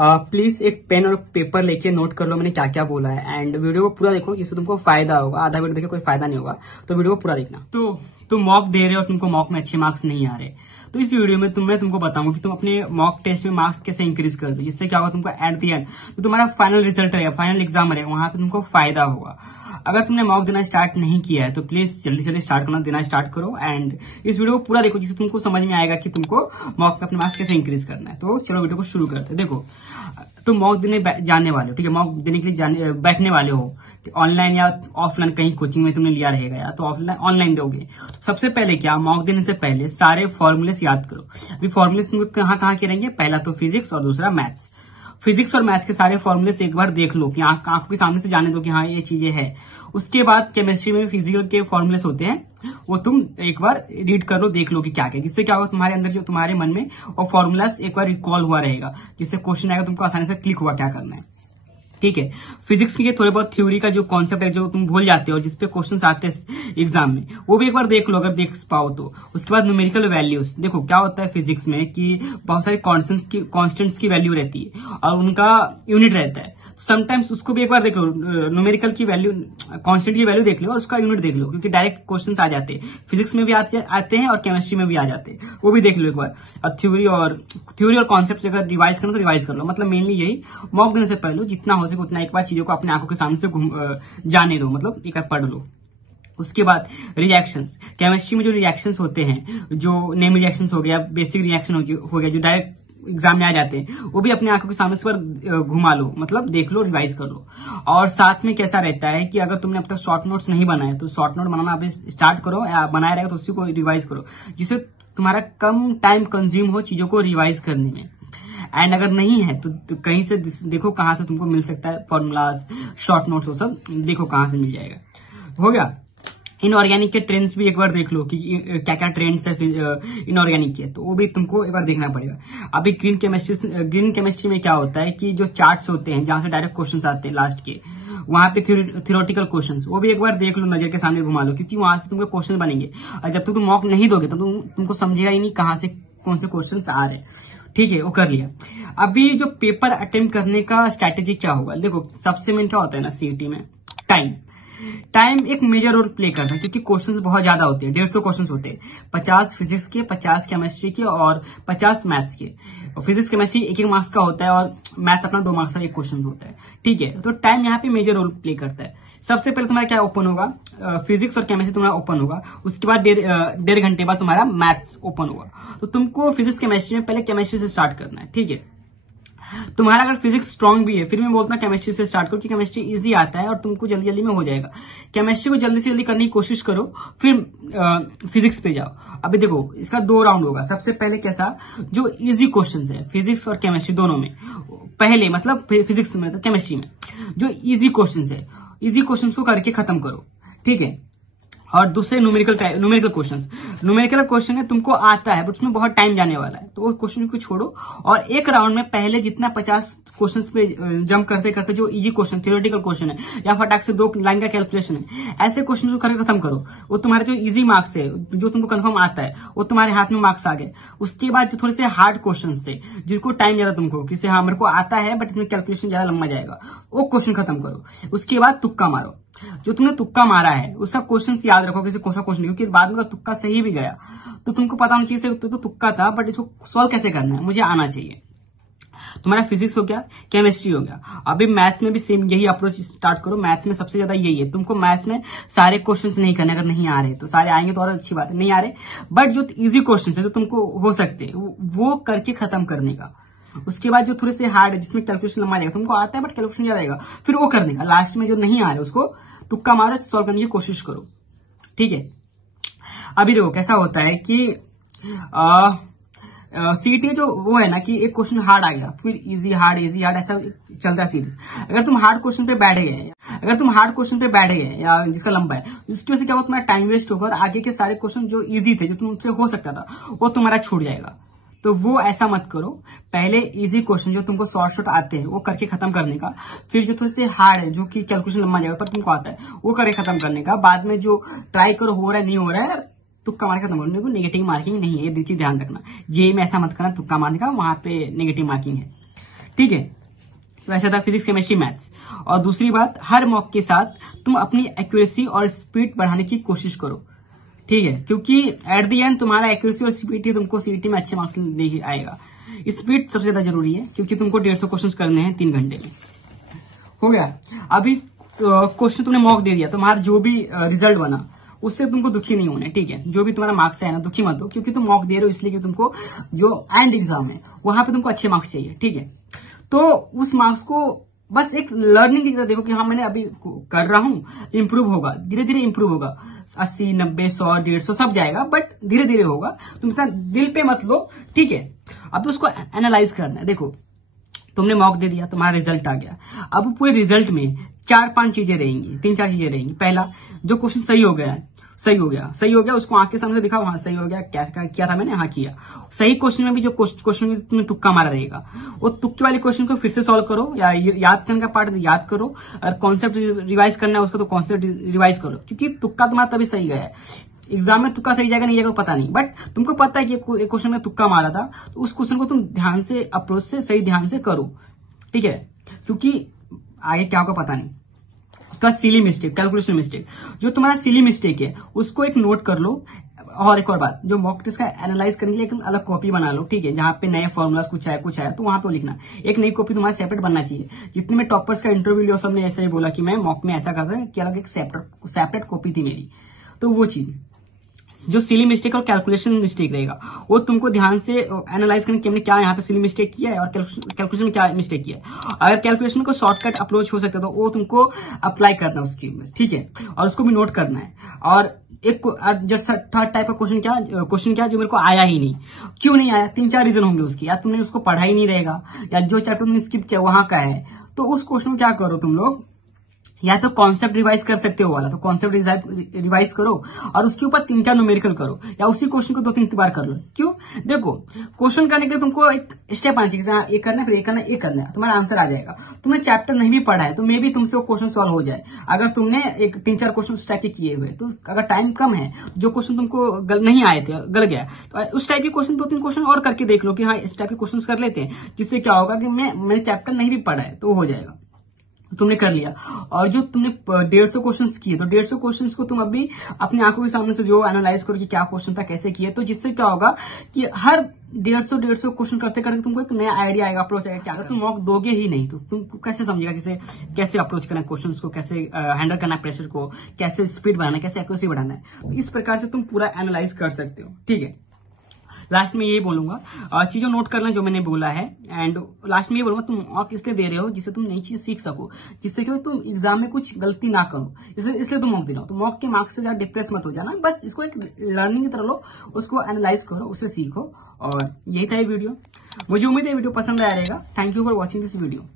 Please एक pen और paper लेके नोट कर लो मैंने क्या क्या बोला है, एंड वीडियो को पूरा देखो जिससे तुमको फायदा होगा। आधा वीडियो देखे कोई फायदा नहीं होगा, तो वीडियो को पूरा देखना। तो तुम मॉक दे रहे हो, तुमको मॉक में अच्छे मार्क्स नहीं आ रहे, तो इस वीडियो में मैं तुमको बताऊंगा कि तुम अपने मॉक टेस्ट में मार्क्स कैसे इंक्रीज कर दो, जिससे क्या होगा तुमको एट द एंड तो तुम्हारा फाइनल रिजल्ट रहेगा, फाइनल एग्जाम रहेगा, वहां पे तुमको फायदा होगा। अगर तुमने मॉक देना स्टार्ट नहीं किया है तो प्लीज जल्दी जल्दी स्टार्ट करना, देना स्टार्ट करो, एंड इस वीडियो को पूरा देखो जिससे तुमको समझ में आएगा कि तुमको मॉक में अपने मार्क्स कैसे इंक्रीज करना है। तो चलो वीडियो को शुरू करते हैं। देखो तुम मॉक देने जाने वाले हो, ठीक है, मॉक देने के लिए बैठने वाले हो, ऑनलाइन या ऑफलाइन कहीं कोचिंग में तुमने लिया रहेगा, या तो ऑफलाइन ऑनलाइन दोगे। तो सबसे पहले क्या, मॉक देने से पहले सारे फॉर्मूलेस याद करो। अभी फॉर्मूलेस तुमको कहाँ कहाँ के रहेंगे, पहला तो फिजिक्स और दूसरा मैथ्स। फिजिक्स और मैथ्स के सारे फॉर्मूलेस एक बार देख लो कि आंखों के सामने से जाने दो कि हाँ ये चीजें है। उसके बाद केमिस्ट्री में फिजिकल के फॉर्मूलेस होते हैं, वो तुम एक बार रीड कर लो, देख लो कि क्या क्या, जिससे क्या होगा तुम्हारे अंदर जो तुम्हारे मन में और फॉर्मूलास एक बार रिकॉल हुआ रहेगा, जिससे क्वेश्चन आएगा तुमको आसानी से क्लिक हुआ क्या करना है। ठीक है, फिजिक्स के थोड़े बहुत थ्योरी का जो कॉन्सेप्ट है जो तुम भूल जाते हो, जिसपे क्वेश्चंस आते हैं एग्जाम में, वो भी एक बार देख लो अगर देख पाओ तो। उसके बाद न्यूमेरिकल वैल्यूज, देखो क्या होता है फिजिक्स में कि बहुत सारे कॉन्स्टेंट्स की वैल्यू रहती है और उनका यूनिट रहता है, समटाइम्स उसको भी एक बार देख लो, न्यूमेरिकल की वैल्यू, कांस्टेंट की वैल्यू देख लो और उसका यूनिट देख लो, क्योंकि डायरेक्ट क्वेश्चंस आ जाते हैं, फिजिक्स में भी आते हैं और केमिस्ट्री में भी आ जाते हैं, वो भी देख लो एक बार। और थ्योरी और कॉन्सेप्ट अगर रिवाइज करो तो रिवाइज कर लो, मतलब मेनली यही, मॉक देने से पहले जितना हो सके उतना एक बार चीजों को अपने आंखों के सामने से जाने दो, मतलब एक बार पढ़ लो। उसके बाद रिएक्शंस, केमिस्ट्री में जो रिएक्शंस होते हैं, जो नेम रिएक्शंस हो गया, बेसिक रिएक्शन हो गया, जो डायरेक्ट एग्जाम में आ जाते हैं, वो भी अपने आंखों के सामने से घुमा लो, मतलब देख लो, रिवाइज कर लो। और साथ में कैसा रहता है कि अगर तुमने अब तक शॉर्ट नोट्स नहीं बनाए तो शॉर्ट नोट बनाना अभी स्टार्ट करो, या बनाया रहेगा तो उसी को रिवाइज करो, जिससे तुम्हारा कम टाइम कंज्यूम हो चीजों को रिवाइज करने में। एंड अगर नहीं है तो कहीं से देखो कहां से तुमको मिल सकता है फॉर्मूलाज, शॉर्ट नोट्स, वो सब देखो कहां से मिल जाएगा। हो गया। इनऑर्गेनिक के ट्रेंड्स भी एक बार देख लो कि क्या क्या ट्रेंड्स है इनऑर्गेनिक के, तो वो भी तुमको एक बार देखना पड़ेगा। अभी ग्रीन केमिस्ट्री में क्या होता है कि जो चार्ट्स होते हैं जहां से डायरेक्ट क्वेश्चंस आते हैं लास्ट के, वहां पे थियोरेटिकल क्वेश्चंस, वो भी एक बार देख लो, नजर के सामने घुमा लो, क्योंकि वहां से तुमको क्वेश्चन बनेंगे और जब तक तुम मॉक नहीं दोगे तो तुमको समझेगा ही नहीं कहां से कौन से क्वेश्चन आ रहे हैं। ठीक है, वो कर लिया। अभी जो पेपर अटेम्प्ट करने का स्ट्रैटेजी क्या होगा, देखो सबसे मेन क्या होता है ना सीईटी में, टाइम एक मेजर रोल प्ले करता है, क्योंकि क्वेश्चंस बहुत ज्यादा होते हैं, 150 क्वेश्चंस होते हैं, 50 फिजिक्स के, 50 केमिस्ट्री के और 50 मैथ्स के। और फिजिक्स केमिस्ट्री एक मार्क्स का होता है और मैथ्स अपना 2 मार्क्स का एक क्वेश्चन होता है। ठीक है, तो टाइम यहाँ पे मेजर रोल प्ले करता है। सबसे पहले तुम्हारा क्या ओपन होगा, फिजिक्स और केमिस्ट्री तुम्हारा ओपन होगा, उसके बाद 1.5 घंटे बाद तुम्हारा मैथ्स ओपन होगा। तो तुमको फिजिक्स केमिस्ट्री में पहले केमिस्ट्री से स्टार्ट करना है। ठीक है, तुम्हारा अगर फिजिक्स स्ट्रांग भी है फिर मैं बोलता हूँ केमिस्ट्री से स्टार्ट करो, कि केमिस्ट्री इजी आता है और तुमको जल्दी जल्दी में हो जाएगा। केमिस्ट्री को जल्दी से जल्दी करने की कोशिश करो, फिर फिजिक्स पे जाओ। अभी देखो इसका 2 राउंड होगा। सबसे पहले कैसा, जो इजी क्वेश्चन है फिजिक्स और केमिस्ट्री दोनों में, पहले मतलब फिजिक्स में तो केमिस्ट्री में जो इजी क्वेश्चन है, इजी क्वेश्चन को करके खत्म करो। ठीक है, और दूसरे न्यूमेरिकल क्वेश्चन है तुमको आता है बट उसमें बहुत टाइम जाने वाला है, तो वो क्वेश्चन को छोड़ो और एक राउंड में पहले जितना 50 क्वेश्चंस पे जंप करते करते जो इजी क्वेश्चन, थ्योरेटिकल क्वेश्चन है या फटाक से 2 लाइन का कैलकुलेशन है, ऐसे क्वेश्चन को करके खत्म करो। वो तुम्हारे जो इजी मार्क्स है, जो तुमको कंफर्म आता है, वो तुम्हारे हाथ में मार्क्स आ गए। उसके बाद जो थोड़े से हार्ड क्वेश्चन थे जिसको टाइम ज्यादा तुमको, किसी हाँ मेरे को आता है बट इसमें कैलकुलेशन ज्यादा लंबा जाएगा, वो क्वेश्चन खत्म करो। उसके बाद तुक्का मारो, जो तुमने तुक्का मारा है उसका क्वेश्चन याद रखो, किसी कौन सा क्वेश्चन, क्योंकि बाद में अगर तुक्का सही भी गया तो तुमको पता होना चाहिए तो तुक्का था बट इसको सॉल्व कैसे करना है मुझे आना चाहिए। तुम्हारा फिजिक्स हो गया, केमिस्ट्री हो गया। अभी मैथ्स में भी सेम यही अप्रोच स्टार्ट करो। मैथ्स में सबसे ज्यादा यही है, तुमको मैथ्स में सारे क्वेश्चंस नहीं करने, अगर नहीं आ रहे तो सारे आएंगे तो और अच्छी बात है, नहीं आ रहे बट जो इजी क्वेश्चंस है जो तुमको हो सकते वो करके खत्म करने का। उसके बाद जो थोड़े से हार्ड है जिसमें कैलकुलेशन लंबा जाएगा, तुमको आता है बट कैलकुलेशन ज्यादा आएगा, फिर वो करने का। लास्ट में जो नहीं आ रहा है उसको तुक्का मारो, सॉल्व करने की कोशिश करो। ठीक है, अभी देखो कैसा होता है कि सीटी जो वो है ना कि एक क्वेश्चन हार्ड आ गया फिर इजी हार्ड ऐसा चलता है सीरीज। अगर तुम हार्ड क्वेश्चन पे बैठ गए या जिसका लंबा है, इसकी वजह से क्या होगा, तुम्हारा टाइम वेस्ट होगा और आगे के सारे क्वेश्चन जो इजी थे, जो तुमसे हो सकता था, वो तुम्हारा छूट जाएगा। तो वो ऐसा मत करो, पहले इजी क्वेश्चन जो तुमको शॉर्ट आते हैं वो करके खत्म करने का, फिर जो थोड़े से हार्ड है जो कि कैलकुलेशन लंबा जाएगा पर तुमको आता है वो करके खत्म करने का। बाद में जो ट्राई करो हो रहा है नहीं हो रहा है, तुक्का मार खत्म करने को। नेगेटिव मार्किंग नहीं है, ये चीज ध्यान रखना। जेईई में ऐसा मत करना तुक्का मारने का, वहां पे नेगेटिव मार्किंग है। ठीक है। तो ऐसा था फिजिक्स, केमिस्ट्री, मैथ्स। और दूसरी बात, हर मॉक के साथ तुम अपनी एक्यूरेसी और स्पीड बढ़ाने की कोशिश करो, ठीक है, क्योंकि एट द एंड तुम्हारा एक्यूरेसी और स्पीड ही तुमको सीईटी में अच्छे मार्क्स लेके आएगा। स्पीड सबसे ज्यादा जरूरी है, क्योंकि तुमको 150 क्वेश्चन करने हैं 3 घंटे में। हो गया। अभी क्वेश्चन तुमने मॉक दे दिया, तुम्हारा जो भी रिजल्ट बना उससे तुमको दुखी नहीं होना है, ठीक है। जो भी तुम्हारा मार्क्स है ना, दुखी मत हो, क्योंकि तुम मॉक दे रहे हो इसलिए कि तुमको जो एंड एग्जाम है वहां पे तुमको अच्छे मार्क्स चाहिए, ठीक है। तो उस मार्क्स को बस एक लर्निंग की तरह देखो कि हाँ मैंने अभी कर रहा हूं, इंप्रूव होगा, धीरे धीरे इंप्रूव होगा, 80, 90, 100, 150 सब जाएगा, बट धीरे धीरे होगा। तुम इतना दिल पे मत लो, ठीक है। अब उसको एनालाइज करना है। देखो तुमने मॉक दे दिया, तुम्हारा रिजल्ट आ गया। अब पूरे रिजल्ट में 4-5 चीजें रहेंगी, 3-4 चीजें रहेंगी। पहला, जो क्वेश्चन सही हो गया, सही हो गया, उसको आंख के सामने दिखाओ, हाँ सही हो गया, क्या किया था मैंने, हाँ किया। सही क्वेश्चन में भी जो क्वेश्चन में तुमने तुक्का मारा रहेगा, वो तुक्के वाले क्वेश्चन को फिर से सॉल्व करो, या याद करने का पार्ट याद करो, और कॉन्सेप्ट रिवाइज करना है उसको तो कॉन्सेप्ट रिवाइज करो, क्योंकि तुक्का तुम्हारा तभी सही गया है। एग्जाम में तुक्का सही जाएगा नहीं जाएगा पता नहीं, बट तुमको पता है कि एक क्वेश्चन में तुक्का मारा था, तो उस क्वेश्चन को तुम ध्यान से, अप्रोच से, सही ध्यान से करो, ठीक है। क्योंकि आगे क्या होगा पता नहीं। उसका सिली मिस्टेक, कैलकुलेशन मिस्टेक, जो तुम्हारा सिली मिस्टेक है उसको एक नोट कर लो। और एक और बात, जो मॉक टेस्ट का एनालाइज करने के लिए एक अलग कॉपी बना लो, ठीक है, जहां पे नए फॉर्मुलास कुछ आया तो वहां पे लिखना। एक नई कॉपी तुम्हारा सेपरेट बनना चाहिए। जितने में टॉपर्स का इंटरव्यू लिया सबने ऐसे ही बोला कि मैं मॉक में ऐसा करता है कि अलग एक सेपरेट कॉपी थी मेरी। तो वो चीज, जो सिली मिस्टेक और कैलकुलेशन मिस्टेक रहेगा, वो तुमको ध्यान से एनालाइज करने कि हमने क्या यहाँ पे सिली मिस्टेक किया है और कैलकुलेशन में क्या मिस्टेक किया है। अगर कैलकुलेशन में कोई शॉर्टकट अप्रोच हो सकता है तो वो तुमको अप्लाई करना उसकी, ठीक है, और उसको भी नोट करना है। और एक जैसा थर्ड टाइप का क्वेश्चन क्या जो मेरे को आया ही नहीं, क्यों नहीं आया, 3-4 रीजन होंगे उसकी। या तुमने उसको पढ़ा ही नहीं रहेगा, या जो चैप्टर तुमने स्किप किया वहां का है, तो उस क्वेश्चन को क्या करो तुम लोग, या तो कॉन्सेप्ट रिवाइज कर सकते हो वाला, तो कॉन्सेप्ट रिवाइज करो और उसके ऊपर 3-4 न्यूमेरिकल करो, या उसी क्वेश्चन को 2-3 बार कर लो। क्यों? देखो क्वेश्चन करने के लिए तुमको एक स्टेप आना चाहिए, ये करना है, फिर ये करना है, ये करना है, तुम्हारा आंसर आ जाएगा। तुमने चैप्टर नहीं भी पढ़ा है तो मे भी तुमसे वो क्वेश्चन सॉल्व हो जाए। अगर तुमने एक 3-4 क्वेश्चन उस टाइप के किए हुए, तो अगर टाइम कम है, जो क्वेश्चन तुमको नहीं आए थे, गल गया, तो उस टाइप के क्वेश्चन 2-3 क्वेश्चन और करके देख लो कि हाँ इस टाइप के क्वेश्चन कर लेते हैं, जिससे क्या होगा कि मैंने चैप्टर नहीं भी पढ़ा है तो हो जाएगा। तुमने कर लिया। और जो तुमने 150 क्वेश्चंस किए, तो 150 क्वेश्चंस को तुम अभी अपनी आंखों के सामने से जो एनालाइज करो कि क्या क्वेश्चन था, कैसे किए, तो जिससे क्या होगा कि हर 150 क्वेश्चन करते करते तुमको एक नया आइडिया आएगा, अप्रोच आएगा। क्या अगर तुम मॉक दोगे ही नहीं तो तुम कैसे समझेगा कैसे अप्रोच करना है क्वेश्चन को, कैसे हैंडल करना है प्रेशर को, कैसे स्पीड बढ़ाना है, कैसे एक्यूरेसी बढ़ाना है। तो इस प्रकार से तुम पूरा एनालाइज कर सकते हो, ठीक है। लास्ट में यही बोलूंगा, चीजों नोट करना जो मैंने बोला है, एंड लास्ट में ये बोलूंगा तुम मॉक इसलिए दे रहे हो जिससे तुम नई चीज सीख सको, जिससे कि तुम एग्जाम में कुछ गलती ना करो, इसलिए तुम मॉक दे रहे हो। तो मॉक के मार्क्स से ज्यादा डिप्रेस मत हो जाना, बस इसको एक लर्निंग की तरह लो, उसको एनालाइज करो, उससे सीखो। और यही था ये वीडियो। मुझे उम्मीद है वीडियो पसंद आया रहेगा। Thank you for watching this video.